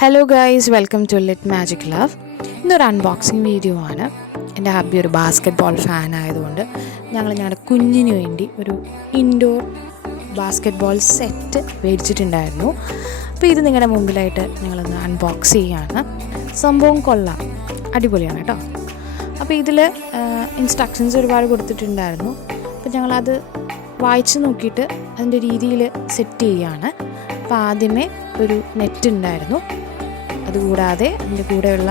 Hello guys, welcome to lit magic love. ഇന്നൊരു unboxing video ആണ്. എൻ്റെ ഹബ്ബി ഒരു ബാസ്കറ്റ് ബോൾ ഫാൻ ആയതുകൊണ്ട് ഞങ്ങളുടെ കുഞ്ഞിന് വേണ്ടി ഒരു ഇൻഡോർ ബാസ്കറ്റ് ബോൾ സെറ്റ് മേടിച്ചിട്ടുണ്ടായിരുന്നു. അപ്പോൾ ഇത് നിങ്ങളുടെ മുമ്പിലായിട്ട് ഞങ്ങളൊന്ന് അൺബോക്സ് ചെയ്യുകയാണ്. സംഭവം കൊള്ളാം, അടിപൊളിയാണ് കേട്ടോ. അപ്പോൾ ഇതിൽ ഇൻസ്ട്രക്ഷൻസ് ഒരുപാട് കൊടുത്തിട്ടുണ്ടായിരുന്നു. അപ്പോൾ ഞങ്ങളത് വായിച്ച് നോക്കിയിട്ട് അതിൻ്റെ രീതിയിൽ സെറ്റ് ചെയ്യുകയാണ്. അപ്പോൾ ആദ്യമേ ഒരു നെറ്റ് ഉണ്ടായിരുന്നു. അതുകൂടാതെ അതിൻ്റെ കൂടെയുള്ള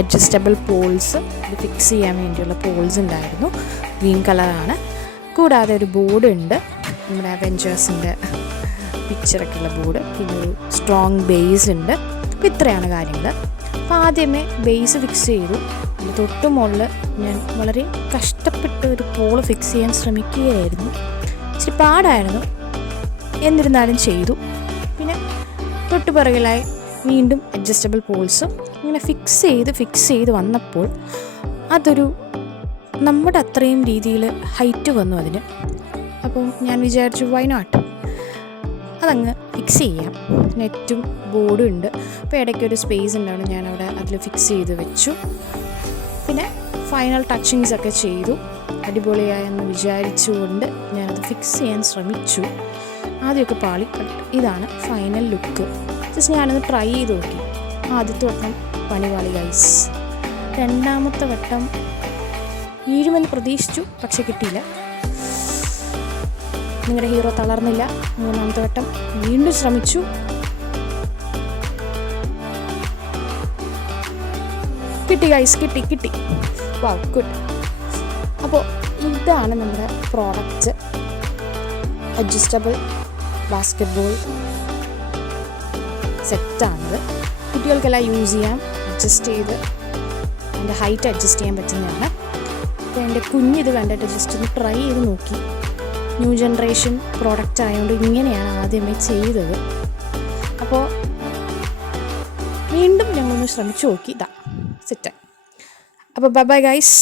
അഡ്ജസ്റ്റബിൾ പോൾസ്, ഇത് ഫിക്സ് ചെയ്യാൻ വേണ്ടിയുള്ള പോൾസ് ഉണ്ടായിരുന്നു. ഗ്രീൻ കളറാണ്. കൂടാതെ ഒരു ബോർഡ് ഉണ്ട്, നമ്മുടെ അവെഞ്ചേഴ്സിൻ്റെ പിക്ചറൊക്കെ ഉള്ള ബോർഡ്. പിന്നെ ഒരു സ്ട്രോങ് ബേസ് ഉണ്ട്. അപ്പോൾ ഇത്രയാണ് കാര്യങ്ങൾ. അപ്പോൾ ആദ്യമേ ബേസ് ഫിക്സ് ചെയ്തു. അതിൻ്റെ തൊട്ട് മുകളിൽ ഞാൻ വളരെ കഷ്ടപ്പെട്ട് ഒരു പോൾ ഫിക്സ് ചെയ്യാൻ ശ്രമിക്കുകയായിരുന്നു. ഇച്ചിരി പാടായിരുന്നു, എന്നിരുന്നാലും ചെയ്തു. പിന്നെ തൊട്ട് പിറകിലായി വീണ്ടും അഡ്ജസ്റ്റബിൾ പോൾസും ഇങ്ങനെ ഫിക്സ് ചെയ്ത് വന്നപ്പോൾ അതൊരു നമ്മുടെ അത്രയും രീതിയിൽ ഹൈറ്റ് വന്നു അതിന്. അപ്പം ഞാൻ വിചാരിച്ചു വൈ നോട്ട്, അതങ്ങ് ഫിക്സ് ചെയ്യാം. നെറ്റും ബോർഡും ഉണ്ട്. അപ്പോൾ ഇടയ്ക്കൊരു സ്പേസ് ഉണ്ടാവും, ഞാനവിടെ അതിൽ ഫിക്സ് ചെയ്ത് വെച്ചു. പിന്നെ ഫൈനൽ ടച്ചിങ്സ് ഒക്കെ ചെയ്തു. അടിപൊളിയായെന്ന് വിചാരിച്ചുകൊണ്ട് ഞാനത് ഫിക്സ് ചെയ്യാൻ ശ്രമിച്ചു. ആദ്യമൊക്കെ പാളി. ഇതാണ് ഫൈനൽ ലുക്ക്. ജസ്റ്റ് ഞാനത് ട്രൈ ചെയ്ത് നോക്കി. ആദ്യത്തെ വട്ടം പണി പാളി ഗൈസ്. രണ്ടാമത്തെ വട്ടം വീഴുമെന്ന് പ്രതീക്ഷിച്ചു, പക്ഷെ കിട്ടിയില്ല. നിങ്ങളുടെ ഹീറോ തളർന്നില്ല. മൂന്നാമത്തെ വട്ടം വീണ്ടും ശ്രമിച്ചു. കിട്ടി ഗൈസ്, കിട്ടി. Wow, good. അപ്പോൾ ഇതാണ് നമ്മുടെ പ്രോഡക്റ്റ്. അഡ്ജസ്റ്റബിൾ ബാസ്കറ്റ് ബോൾ സെറ്റാണിത്. കുട്ടികൾക്കെല്ലാം യൂസ് ചെയ്യാം. അഡ്ജസ്റ്റ് ചെയ്ത് അതിൻ്റെ ഹൈറ്റ് അഡ്ജസ്റ്റ് ചെയ്യാൻ പറ്റുന്നതാണ്. അപ്പോൾ എൻ്റെ കുഞ്ഞിത് കണ്ടിട്ട് ജസ്റ്റ് ഒന്ന് ട്രൈ ചെയ്ത് നോക്കി. ന്യൂ ജനറേഷൻ പ്രോഡക്റ്റ് ആയതുകൊണ്ട് ഇങ്ങനെയാണ് ആദ്യമേ ചെയ്തത്. അപ്പോൾ വീണ്ടും ഞങ്ങളൊന്ന് ശ്രമിച്ചു നോക്കി. ഇതാ സെറ്റ്. അപ്പോൾ ബൈ ഗൈസ്.